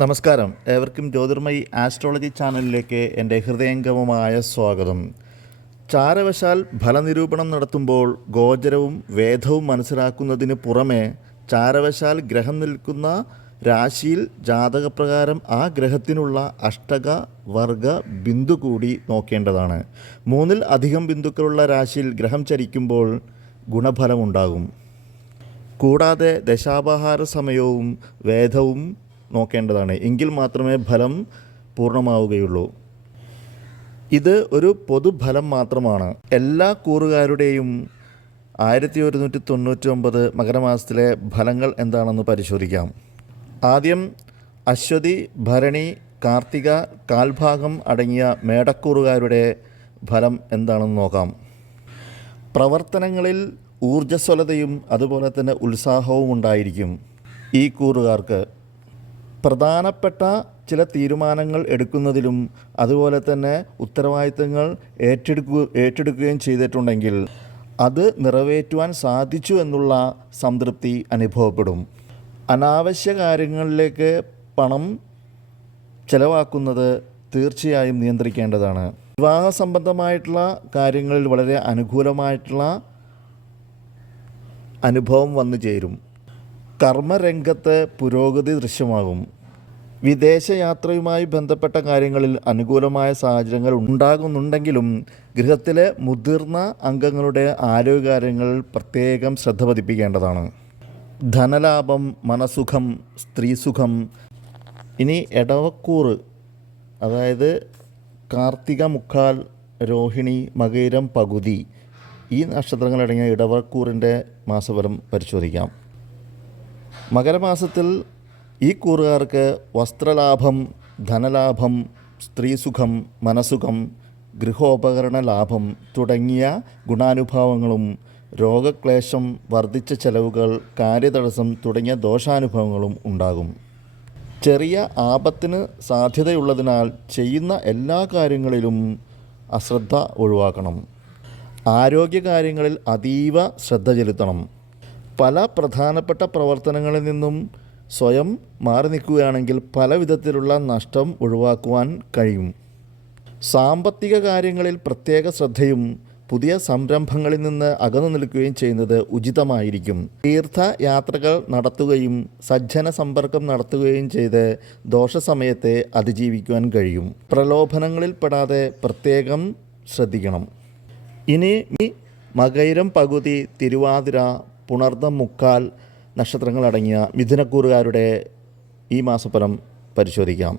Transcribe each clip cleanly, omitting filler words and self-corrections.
നമസ്കാരം. ഏവർക്കും ജ്യോതിർമയി ആസ്ട്രോളജി ചാനലിലേക്ക് എൻ്റെ ഹൃദയംഗമമായ സ്വാഗതം. ചാരവശാൽ ഫലനിരൂപണം നടത്തുമ്പോൾ ഗോചരവും വേദവും മനസ്സിലാക്കുന്നതിന് പുറമെ ചാരവശാൽ ഗ്രഹം നിൽക്കുന്ന രാശിയിൽ ജാതകപ്രകാരം ആ ഗ്രഹത്തിനുള്ള അഷ്ടക വർഗ ബിന്ദു കൂടി നോക്കേണ്ടതാണ്. 3-ൽ അധികം ബിന്ദുക്കളുള്ള രാശിയിൽ ഗ്രഹം ചരിക്കുമ്പോൾ ഗുണഫലമുണ്ടാകും. കൂടാതെ ദശാപഹാര സമയവും വേദവും നോക്കേണ്ടതാണ്. എങ്കിൽ മാത്രമേ ഫലം പൂർണ്ണമാവുകയുള്ളൂ. ഇത് ഒരു പൊതുഫലം മാത്രമാണ്. എല്ലാ കൂറുകാരുടെയും 1199 മകരമാസത്തിലെ ഫലങ്ങൾ എന്താണെന്ന് പരിശോധിക്കാം. ആദ്യം അശ്വതി, ഭരണി, കാർത്തിക കാൽഭാഗം അടങ്ങിയ മേടക്കൂറുകാരുടെ ഫലം എന്താണെന്ന് നോക്കാം. പ്രവർത്തനങ്ങളിൽ ഊർജ്ജസ്വലതയും അതുപോലെ തന്നെ ഉത്സാഹവും ഉണ്ടായിരിക്കും. ഈ കൂറുകാർക്ക് പ്രധാനപ്പെട്ട ചില തീരുമാനങ്ങൾ എടുക്കുന്നതിലും അതുപോലെ തന്നെ ഉത്തരവാദിത്തങ്ങൾ ഏറ്റെടുക്കുകയും ചെയ്തിട്ടുണ്ടെങ്കിൽ അത് നിറവേറ്റുവാൻ സാധിച്ചു എന്നുള്ള സംതൃപ്തി അനുഭവപ്പെടും. അനാവശ്യ കാര്യങ്ങളിലേക്ക് പണം ചെലവാക്കുന്നത് തീർച്ചയായും നിയന്ത്രിക്കേണ്ടതാണ്. വിവാഹ സംബന്ധമായിട്ടുള്ള കാര്യങ്ങളിൽ വളരെ അനുകൂലമായിട്ടുള്ള അനുഭവം വന്നു ചേരും. കർമ്മരംഗത്ത് പുരോഗതി ദൃശ്യമാകും. വിദേശയാത്രയുമായി ബന്ധപ്പെട്ട കാര്യങ്ങളിൽ അനുകൂലമായ സാഹചര്യങ്ങൾ ഉണ്ടാകുന്നുണ്ടെങ്കിലും ഗൃഹത്തിലെ മുതിർന്ന അംഗങ്ങളുടെ ആരോഗ്യകാര്യങ്ങളിൽ പ്രത്യേകം ശ്രദ്ധ പതിപ്പിക്കേണ്ടതാണ്. ധനലാഭം, മനസുഖം, സ്ത്രീസുഖം. ഇനി ഇടവക്കൂറ്, അതായത് കാർത്തിക മുക്കാൽ, രോഹിണി, മകയിരം പകുതി, ഈ നക്ഷത്രങ്ങളടങ്ങിയ ഇടവക്കൂറിൻ്റെ മാസഫലം പരിശോധിക്കാം. മകരമാസത്തിൽ ഈ കൂറുകാർക്ക് വസ്ത്രലാഭം, ധനലാഭം, സ്ത്രീസുഖം, മനസുഖം, ഗൃഹോപകരണ ലാഭം തുടങ്ങിയ ഗുണാനുഭവങ്ങളും രോഗക്ലേശം, വർദ്ധിച്ച ചെലവുകൾ, കാര്യതടസ്സം തുടങ്ങിയ ദോഷാനുഭവങ്ങളും ഉണ്ടാകും. ചെറിയ ആപത്തിന് സാധ്യതയുള്ളതിനാൽ ചെയ്യുന്ന എല്ലാ കാര്യങ്ങളിലും അശ്രദ്ധ ഒഴിവാക്കണം. ആരോഗ്യകാര്യങ്ങളിൽ അതീവ ശ്രദ്ധ ചെലുത്തണം. പല പ്രധാനപ്പെട്ട പ്രവർത്തനങ്ങളിൽ നിന്നും സ്വയം മാറി നിൽക്കുകയാണെങ്കിൽ പല വിധത്തിലുള്ള നഷ്ടം ഒഴിവാക്കുവാൻ കഴിയും. സാമ്പത്തിക കാര്യങ്ങളിൽ പ്രത്യേക ശ്രദ്ധയും പുതിയ സംരംഭങ്ങളിൽ നിന്ന് അകന്നു നിൽക്കുകയും ചെയ്യുന്നത് ഉചിതമായിരിക്കും. തീർത്ഥയാത്രകൾ നടത്തുകയും സജ്ജന സമ്പർക്കം നടത്തുകയും ചെയ്ത് ദോഷസമയത്തെ അതിജീവിക്കുവാൻ കഴിയും. പ്രലോഭനങ്ങളിൽ പെടാതെ പ്രത്യേകം ശ്രദ്ധിക്കണം. ഇനി മകയിരം പകുതി, തിരുവാതിര, പുണർദം മുക്കാൽ നക്ഷത്രങ്ങളടങ്ങിയ മിഥുനക്കൂറുകാരുടെ ഈ മാസഫലം പരിശോധിക്കാം.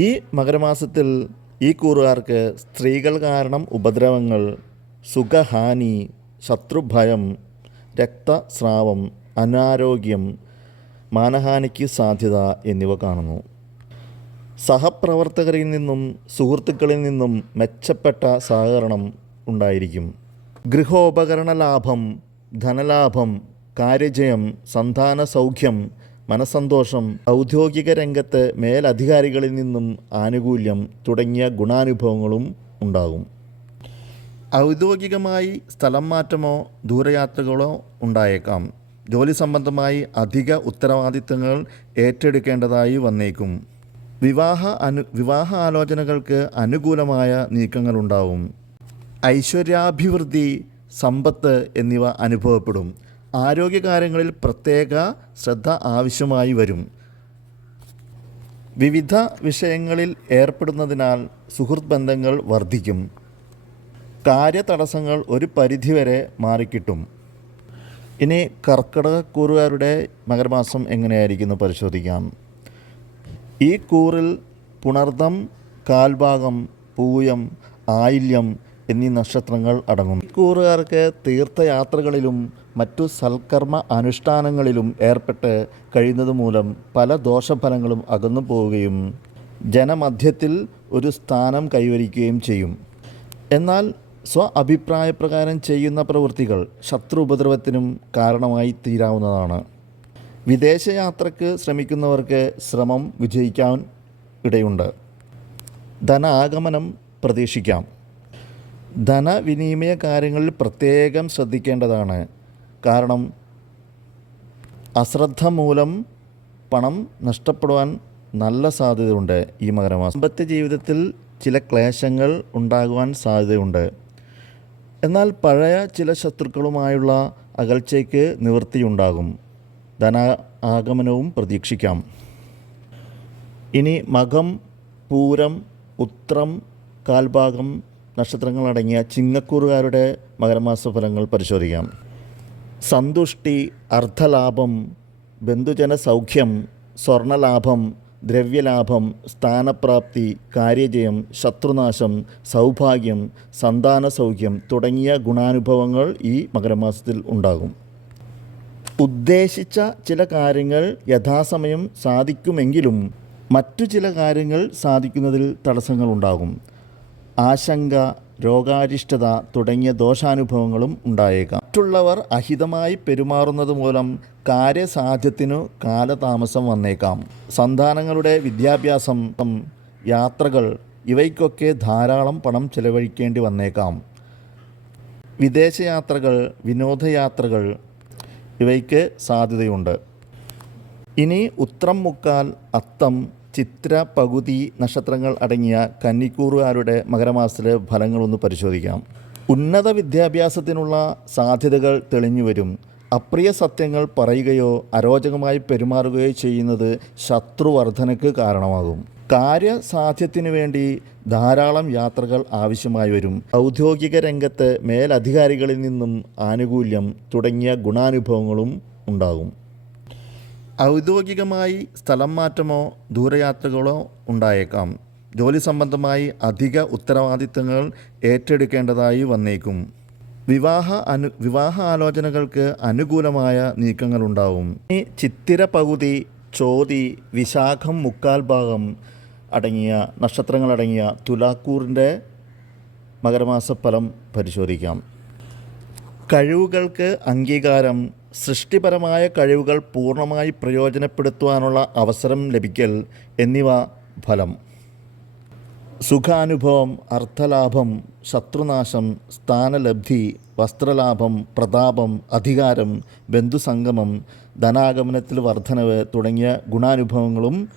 ഈ മകരമാസത്തിൽ ഈ കൂറുകാർക്ക് സ്ത്രീകൾ കാരണം ഉപദ്രവങ്ങൾ, സുഖഹാനി, ശത്രുഭയം, രക്തസ്രാവം, അനാരോഗ്യം, മാനഹാനിക്ക് സാധ്യത എന്നിവ കാണുന്നു. സഹപ്രവർത്തകരിൽ നിന്നും സുഹൃത്തുക്കളിൽ നിന്നും മെച്ചപ്പെട്ട സഹകരണം ഉണ്ടായിരിക്കും. ഗൃഹോപകരണ ലാഭം, ധനലാഭം, കാര്യജയം, സന്താന സൗഖ്യം, മനസ്സന്തോഷം, ഔദ്യോഗിക രംഗത്ത് മേലധികാരികളിൽ നിന്നും ആനുകൂല്യം തുടങ്ങിയ ഗുണാനുഭവങ്ങളും ഉണ്ടാകും. ഔദ്യോഗികമായി സ്ഥലം മാറ്റമോ ദൂരയാത്രകളോ ഉണ്ടായേക്കാം. ജോലി സംബന്ധമായി അധിക ഉത്തരവാദിത്തങ്ങൾ ഏറ്റെടുക്കേണ്ടതായി വന്നേക്കും. വിവാഹ ആലോചനകൾക്ക് അനുകൂലമായ നീക്കങ്ങളുണ്ടാവും. ഐശ്വര്യാഭിവൃദ്ധി, സമ്പത്ത് എന്നിവ അനുഭവപ്പെടും. ആരോഗ്യകാര്യങ്ങളിൽ പ്രത്യേക ശ്രദ്ധ ആവശ്യമായി വരും. വിവിധ വിഷയങ്ങളിൽ ഏർപ്പെടുന്നതിനാൽ സുഹൃത്ത് ബന്ധങ്ങൾ വർദ്ധിക്കും. കാര്യതടസ്സങ്ങൾ ഒരു പരിധിവരെ മാറിക്കിട്ടും. ഇനി കർക്കിടകക്കൂറുകാരുടെ മകരമാസം എങ്ങനെയായിരിക്കുന്നു പരിശോധിക്കാം. ഈ കൂറിൽ പുണർദം, കാൽഭാഗം, പൂയം, ആയില്യം എന്നീ നക്ഷത്രങ്ങൾ അടങ്ങും. ഈ കൂറുകാർക്ക് തീർത്ഥയാത്രകളിലും മറ്റു സൽക്കർമ്മ അനുഷ്ഠാനങ്ങളിലും ഏർപ്പെട്ട് കഴിയുന്നത് മൂലം പല ദോഷഫലങ്ങളും അകന്നു പോവുകയും ജനമധ്യത്തിൽ ഒരു സ്ഥാനം കൈവരിക്കുകയും ചെയ്യും. എന്നാൽ അഭിപ്രായപ്രകാരം ചെയ്യുന്ന പ്രവൃത്തികൾ ശത്രു ഉപദ്രവത്തിനും കാരണമായി തീരാവുന്നതാണ്. വിദേശയാത്രയ്ക്ക് ശ്രമിക്കുന്നവർക്ക് ശ്രമം വിജയിക്കാൻ ഇടയുണ്ട്. ധനാഗമനം പ്രതീക്ഷിക്കാം. ധനവിനിമയ കാര്യങ്ങളിൽ പ്രത്യേകം ശ്രദ്ധിക്കേണ്ടതാണ്. കാരണം അശ്രദ്ധ മൂലം പണം നഷ്ടപ്പെടുവാൻ നല്ല സാധ്യതയുണ്ട് ഈ മകരമാസം. ദാമ്പത്യ ജീവിതത്തിൽ ചില ക്ലേശങ്ങൾ ഉണ്ടാകുവാൻ സാധ്യതയുണ്ട്. എന്നാൽ പഴയ ചില ശത്രുക്കളുമായുള്ള അകൽച്ചയ്ക്ക് നിവൃത്തിയുണ്ടാകും. ധന ആഗമനവും പ്രതീക്ഷിക്കാം. ഇനി മകം, പൂരം, ഉത്രം, കാൽഭാഗം നക്ഷത്രങ്ങളടങ്ങിയ ചിങ്ങക്കൂറുകാരുടെ മകരമാസ ഫലങ്ങൾ പരിശോധിക്കാം. സന്തുഷ്ടി, അർദ്ധലാഭം, ബന്ധുജന സൗഖ്യം, സ്വർണലാഭം, ദ്രവ്യലാഭം, സ്ഥാനപ്രാപ്തി, കാര്യജയം, ശത്രുനാശം, സൗഭാഗ്യം, സന്താന സൗഖ്യം തുടങ്ങിയ ഗുണാനുഭവങ്ങൾ ഈ മകരമാസത്തിൽ ഉണ്ടാകും. ഉദ്ദേശിച്ച ചില കാര്യങ്ങൾ യഥാസമയം സാധിക്കുമെങ്കിലും മറ്റു ചില കാര്യങ്ങൾ സാധിക്കുന്നതിൽ തടസ്സങ്ങളുണ്ടാകും. ആശങ്ക, രോഗാരിഷ്ടത തുടങ്ങിയ ദോഷാനുഭവങ്ങളും ഉണ്ടായേക്കാം. മറ്റുള്ളവർ അഹിതമായി പെരുമാറുന്നത് മൂലം കാര്യസാധ്യത്തിനു കാലതാമസം വന്നേക്കാം. സന്താനങ്ങളുടെ വിദ്യാഭ്യാസം, യാത്രകൾ ഇവയ്ക്കൊക്കെ ധാരാളം പണം ചെലവഴിക്കേണ്ടി വന്നേക്കാം. വിദേശയാത്രകൾ, വിനോദയാത്രകൾ ഇവയ്ക്ക് സാധ്യതയുണ്ട്. ഇനി ഉത്രം, മുക്കാൽ, അത്തം, ചിത്ര, പകുതി നക്ഷത്രങ്ങൾ അടങ്ങിയ കന്നിക്കൂറുകാരുടെ മകരമാസത്തിലെ ഫലങ്ങളൊന്ന് പരിശോധിക്കാം. ഉന്നത വിദ്യാഭ്യാസത്തിനുള്ള സാധ്യതകൾ തെളിഞ്ഞു വരും. അപ്രിയ സത്യങ്ങൾ പറയുകയോ അരോചകമായി പെരുമാറുകയോ ചെയ്യുന്നത് ശത്രുവർദ്ധനയ്ക്ക് കാരണമാകും. കാര്യസാധ്യത്തിനു വേണ്ടി ധാരാളം യാത്രകൾ ആവശ്യമായി വരും. ഔദ്യോഗിക രംഗത്ത് മേലധികാരികളിൽ നിന്നും ആനുകൂല്യം തുടങ്ങിയ ഗുണാനുഭവങ്ങളും ഉണ്ടാകും. ഔദ്യോഗികമായി സ്ഥലം മാറ്റമോ ദൂരയാത്രകളോ ഉണ്ടായേക്കാം. ജോലി സംബന്ധമായി അധിക ഉത്തരവാദിത്തങ്ങൾ ഏറ്റെടുക്കേണ്ടതായി വന്നേക്കും. വിവാഹ ആലോചനകൾക്ക് അനുകൂലമായ നീക്കങ്ങളുണ്ടാവും. ഈ ചിത്തിര പകുതി, ചോതി, വിശാഖം, മുക്കാൽ ഭാഗം അടങ്ങിയ നക്ഷത്രങ്ങളടങ്ങിയ തുലാക്കൂറിൻ്റെ മകരമാസ ഫലം പരിശോധിക്കാം. കഴിവുകൾക്ക് അംഗീകാരം, സൃഷ്ടിപരമായ കഴിവുകൾ പൂർണ്ണമായി പ്രയോജനപ്പെടുത്തുവാനുള്ള അവസരം ലഭിക്കൽ എന്നിവ ഫലം. സുഖാനുഭവം, അർത്ഥലാഭം, ശത്രുനാശം, സ്ഥാനലബ്ധി, വസ്ത്രലാഭം, പ്രതാപം, അധികാരം, ബന്ധുസംഗമം, ധനാഗമനത്തിൽ വർധനവ് തുടങ്ങിയ ഗുണാനുഭവങ്ങളും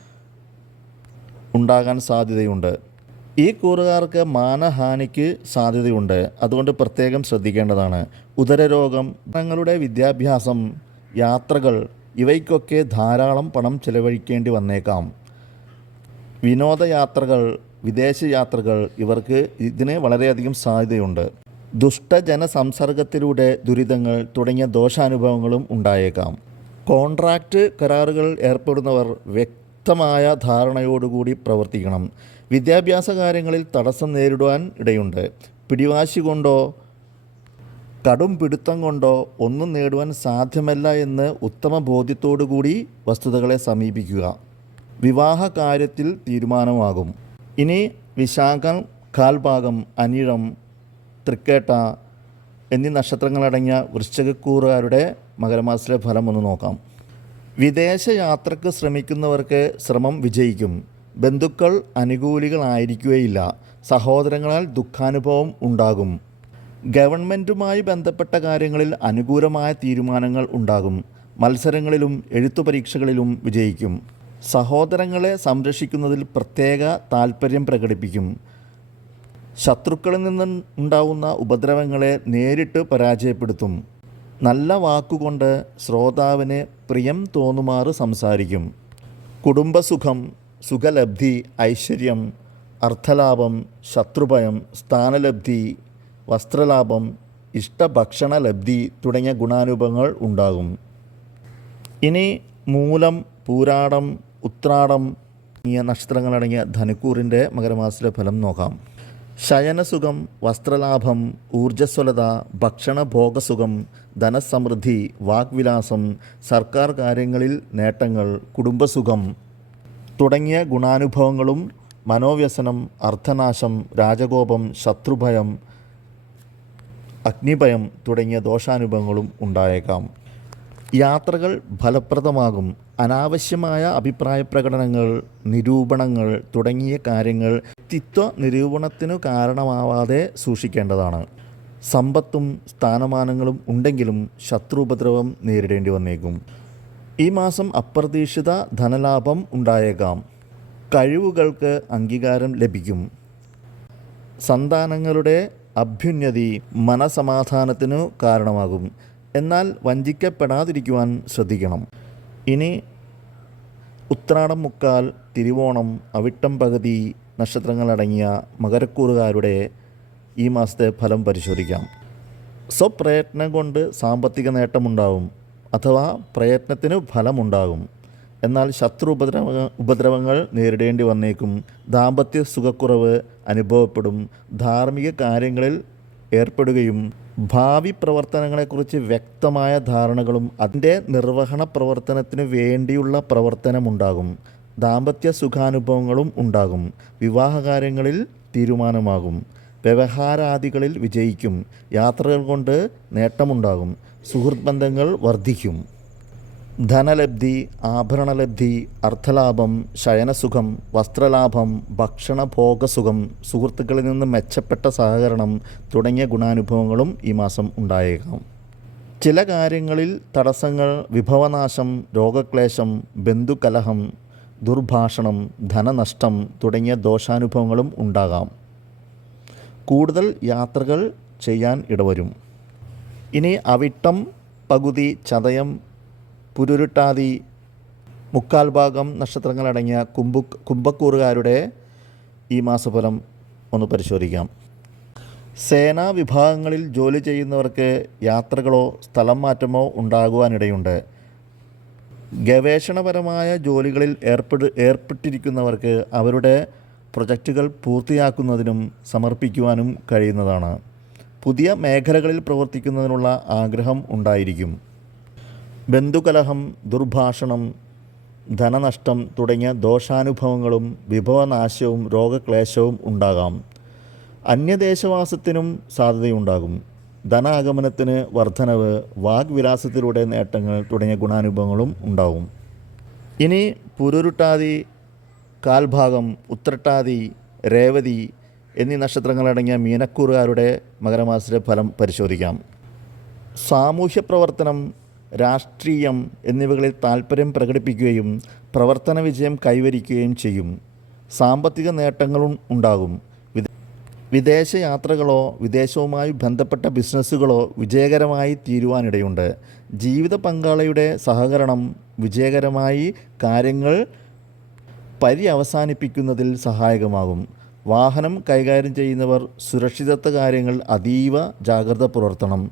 ഉണ്ടാകാൻ സാധ്യതയുണ്ട്. ഈ കൂറുകാർക്ക് മാനഹാനിക്ക് സാധ്യതയുണ്ട്. അതുകൊണ്ട് പ്രത്യേകം ശ്രദ്ധിക്കേണ്ടതാണ്. ഉദരരോഗം, തങ്ങളുടെ വിദ്യാഭ്യാസം, യാത്രകൾ ഇവയ്ക്കൊക്കെ ധാരാളം പണം ചെലവഴിക്കേണ്ടി വന്നേക്കാം. വിനോദയാത്രകൾ, വിദേശയാത്രകൾ ഇവർക്ക് ഇതിന് വളരെയധികം സാധ്യതയുണ്ട്. ദുഷ്ടജന സംസർഗത്തിലൂടെ ദുരിതങ്ങൾ തുടങ്ങിയ ദോഷാനുഭവങ്ങളും ഉണ്ടായേക്കാം. കോൺട്രാക്റ്റ് കരാറുകൾ ഏർപ്പെടുന്നവർ വ്യക്തമായ ധാരണയോടുകൂടി പ്രവർത്തിക്കണം. വിദ്യാഭ്യാസ കാര്യങ്ങളിൽ തടസ്സം നേരിടുവാൻ ഇടയുണ്ട്. പിടിവാശി കൊണ്ടോ കടും പിടുത്തം കൊണ്ടോ ഒന്നും നേടുവാൻ സാധ്യമല്ല എന്ന് ഉത്തമ ബോധ്യത്തോടുകൂടി വസ്തുതകളെ സമീപിക്കുക. വിവാഹ കാര്യത്തിൽ തീരുമാനമാകും. ഇനി വിശാഖം, കാൽഭാഗം, അനിഴം, തൃക്കേട്ട എന്നീ നക്ഷത്രങ്ങളടങ്ങിയ വൃശ്ചികക്കൂറുകാരുടെ മകരമാസത്തിലെ ഫലം ഒന്ന് നോക്കാം. വിദേശയാത്രയ്ക്ക് ശ്രമിക്കുന്നവർക്ക് ശ്രമം വിജയിക്കും. ബന്ധുക്കൾ അനുകൂലികളായിരിക്കുകയില്ല. സഹോദരങ്ങളാൽ ദുഃഖാനുഭവം ഉണ്ടാകും. ഗവൺമെൻറ്റുമായി ബന്ധപ്പെട്ട കാര്യങ്ങളിൽ അനുകൂലമായ തീരുമാനങ്ങൾ ഉണ്ടാകും. മത്സരങ്ങളിലും എഴുത്തു പരീക്ഷകളിലും വിജയിക്കും. സഹോദരങ്ങളെ സംരക്ഷിക്കുന്നതിൽ പ്രത്യേക താൽപ്പര്യം പ്രകടിപ്പിക്കും. ശത്രുക്കളിൽ നിന്നും ഉണ്ടാവുന്ന ഉപദ്രവങ്ങളെ നേരിട്ട് പരാജയപ്പെടുത്തും. നല്ല വാക്കുകൊണ്ട് ശ്രോതാവിന് പ്രിയം തോന്നുമാറ് സംസാരിക്കും. കുടുംബസുഖം, സുഖലബ്ധി, ഐശ്വര്യം, അർത്ഥലാഭം, ശത്രുഭയം, സ്ഥാനലബ്ധി, വസ്ത്രലാഭം, ഇഷ്ടഭക്ഷണലബ്ധി തുടങ്ങിയ ഗുണാനുഭവങ്ങൾ ഉണ്ടാകും. ഇനി മൂലം, പൂരാടം, ഉത്രാടം തുടങ്ങിയ നക്ഷത്രങ്ങളടങ്ങിയ ധനുക്കൂറിൻ്റെ മകരമാസത്തിലെ ഫലം നോക്കാം. ശയനസുഖം, വസ്ത്രലാഭം, ഊർജ്ജസ്വലത, ഭക്ഷണഭോഗസുഖം, ധനസമൃദ്ധി, വാഗ്വിലാസം, സർക്കാർ കാര്യങ്ങളിൽ നേട്ടങ്ങൾ, കുടുംബസുഖം തുടങ്ങിയ ഗുണാനുഭവങ്ങളും മനോവ്യസനം, അർത്ഥനാശം, രാജകോപം, ശത്രുഭയം, അഗ്നിഭയം തുടങ്ങിയ ദോഷാനുഭവങ്ങളും ഉണ്ടായേക്കാം. യാത്രകൾ ഫലപ്രദമാകും. അനാവശ്യമായ അഭിപ്രായ പ്രകടനങ്ങൾ, നിരൂപണങ്ങൾ തുടങ്ങിയ കാര്യങ്ങൾ വ്യക്തിത്വ നിരൂപണത്തിനു കാരണമാവാതെ സൂക്ഷിക്കേണ്ടതാണ്. സമ്പത്തും സ്ഥാനമാനങ്ങളും ഉണ്ടെങ്കിലും ശത്രു ഉപദ്രവം നേരിടേണ്ടി വന്നേക്കും. ഈ മാസം അപ്രതീക്ഷിത ധനലാഭം ഉണ്ടായേക്കാം. കഴിവുകൾക്ക് അംഗീകാരം ലഭിക്കും. സന്താനങ്ങളുടെ അഭ്യുന്നതി മനസമാധാനത്തിനു കാരണമാകും. എന്നാൽ വഞ്ചിക്കപ്പെടാതിരിക്കുവാൻ ശ്രദ്ധിക്കണം. ഇനി ഉത്രാടം മുക്കാൽ, തിരുവോണം, അവിട്ടം പകുതി നക്ഷത്രങ്ങളടങ്ങിയ മകരക്കൂറുകാരുടെ ഈ മാസത്തെ ഫലം പരിശോധിക്കാം. സ്വപ്രയത്നം കൊണ്ട് സാമ്പത്തിക നേട്ടമുണ്ടാവും അഥവാ പ്രയത്നത്തിന് ഫലമുണ്ടാകും. എന്നാൽ ശത്രു ഉപദ്രവങ്ങൾ നേരിടേണ്ടി വന്നേക്കും. ദാമ്പത്യ സുഖക്കുറവ് അനുഭവപ്പെടും. ധാർമ്മിക കാര്യങ്ങളിൽ ഏർപ്പെടുകയും ഭാവി പ്രവർത്തനങ്ങളെക്കുറിച്ച് വ്യക്തമായ ധാരണകളും അതിൻ്റെ നിർവഹണ പ്രവർത്തനത്തിനു വേണ്ടിയുള്ള പ്രവർത്തനമുണ്ടാകും. ദാമ്പത്യ സുഖാനുഭവങ്ങളും ഉണ്ടാകും. വിവാഹകാര്യങ്ങളിൽ തീരുമാനമാകും. വ്യവഹാരാദികളിൽ വിജയിക്കും. യാത്രകൾ കൊണ്ട് നേട്ടമുണ്ടാകും. സുഹൃത്ത് ബന്ധങ്ങൾ വർദ്ധിക്കും. ധനലബ്ധി, ആഭരണലബ്ധി, അർത്ഥലാഭം, ശയനസുഖം, വസ്ത്രലാഭം, ഭക്ഷണഭോഗസുഖം, സുഹൃത്തുക്കളിൽ നിന്ന് മെച്ചപ്പെട്ട സഹകരണം തുടങ്ങിയ ഗുണാനുഭവങ്ങളും ഈ മാസം ഉണ്ടായേക്കാം. ചില കാര്യങ്ങളിൽ തടസ്സങ്ങൾ, വിഭവനാശം, രോഗക്ലേശം, ബന്ധുകലഹം, ദുർഭാഷണം, ധനനഷ്ടം തുടങ്ങിയ ദോഷാനുഭവങ്ങളും ഉണ്ടാകാം. കൂടുതൽ യാത്രകൾ ചെയ്യാൻ ഇടവരും. ഇനി അവിട്ടം പകുതി, ചതയം, പുരുരുട്ടാതി, മുക്കാൽ ഭാഗം നക്ഷത്രങ്ങളടങ്ങിയ കുംഭക്കൂറുകാരുടെ ഈ മാസഫലം ഒന്ന് പരിശോധിക്കാം. സേനാ വിഭാഗങ്ങളിൽ ജോലി ചെയ്യുന്നവർക്ക് യാത്രകളോ സ്ഥലം മാറ്റമോ ഉണ്ടാകുവാനിടയുണ്ട്. ഗവേഷണപരമായ ജോലികളിൽ ഏർപ്പെട്ടിരിക്കുന്നവർക്ക് അവരുടെ പ്രൊജക്റ്റുകൾ പൂർത്തിയാക്കുന്നതിനും സമർപ്പിക്കുവാനും കഴിയുന്നതാണ്. പുതിയ മേഖലകളിൽ പ്രവർത്തിക്കുന്നതിനുള്ള ആഗ്രഹം ഉണ്ടായിരിക്കും. ബന്ധുകലഹം, ദുർഭാഷണം, ധനനഷ്ടം തുടങ്ങിയ ദോഷാനുഭവങ്ങളും വിഭവനാശവും രോഗക്ലേശവും ഉണ്ടാകാം. അന്യദേശവാസത്തിനും സാധ്യതയുണ്ടാകും. ധനാഗമനത്തിന് വർധനവ്, വാഗ്വിലാസത്തിലൂടെ നേട്ടങ്ങൾ തുടങ്ങിയ ഗുണാനുഭവങ്ങളും ഉണ്ടാകും. ഇനി പുരുരുട്ടാതി, കാൽഭാഗം, ഉത്രട്ടാതി, രേവതി എന്നീ നക്ഷത്രങ്ങളടങ്ങിയ മീനക്കൂറുകാരുടെ മകരമാസത്തിലെ ഫലം പരിശോധിക്കാം. സാമൂഹ്യ പ്രവർത്തനം, രാഷ്ട്രീയം എന്നിവകളിൽ താൽപ്പര്യം പ്രകടിപ്പിക്കുകയും പ്രവർത്തന വിജയം കൈവരിക്കുകയും ചെയ്യും. സാമ്പത്തിക നേട്ടങ്ങളും ഉണ്ടാകും. വിദേശയാത്രകളോ വിദേശവുമായി ബന്ധപ്പെട്ട ബിസിനസ്സുകളോ വിജയകരമായി തീരുവാനിടയുണ്ട്. ജീവിത പങ്കാളിയുടെ സഹകരണം വിജയകരമായി കാര്യങ്ങൾ പര്യവസാനിപ്പിക്കുന്നതിൽ സഹായകമാകും. വാഹനം കൈകാര്യം ചെയ്യുന്നവർ സുരക്ഷിതത്വ കാര്യങ്ങൾ അതീവ ജാഗ്രത പുലർത്തണം.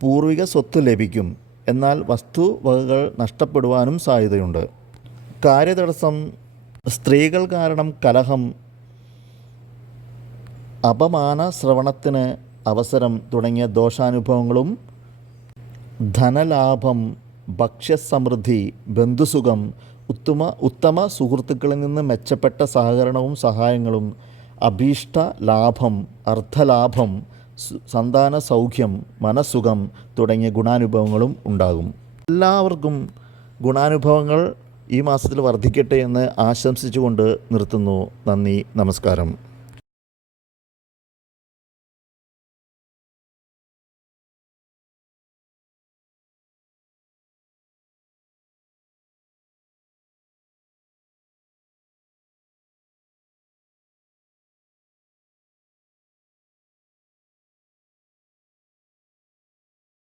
പൂർവിക സ്വത്ത് ലഭിക്കും. എന്നാൽ വസ്തുവകകൾ നഷ്ടപ്പെടുവാനും സാധ്യതയുണ്ട്. കാര്യതടസ്സം, സ്ത്രീകൾ കാരണം കലഹം, അപമാന ശ്രവണത്തിന് അവസരം തുടങ്ങിയ ദോഷാനുഭവങ്ങളും ധനലാഭം, ഭക്ഷ്യസമൃദ്ധി, ബന്ധുസുഖം, ഉത്തമ സുഹൃത്തുക്കളിൽ നിന്ന് മെച്ചപ്പെട്ട സഹകരണവും സഹായങ്ങളും, അഭീഷ്ട ലാഭം, അർത്ഥലാഭം, സന്താന സൗഖ്യം, മനസ്സുഖം തുടങ്ങിയ ഗുണാനുഭവങ്ങളും ഉണ്ടാകും. എല്ലാവർക്കും ഗുണാനുഭവങ്ങൾ ഈ മാസത്തിൽ വർദ്ധിക്കട്ടെ എന്ന് ആശംസിച്ചുകൊണ്ട് നിർത്തുന്നു. നന്ദി, നമസ്കാരം.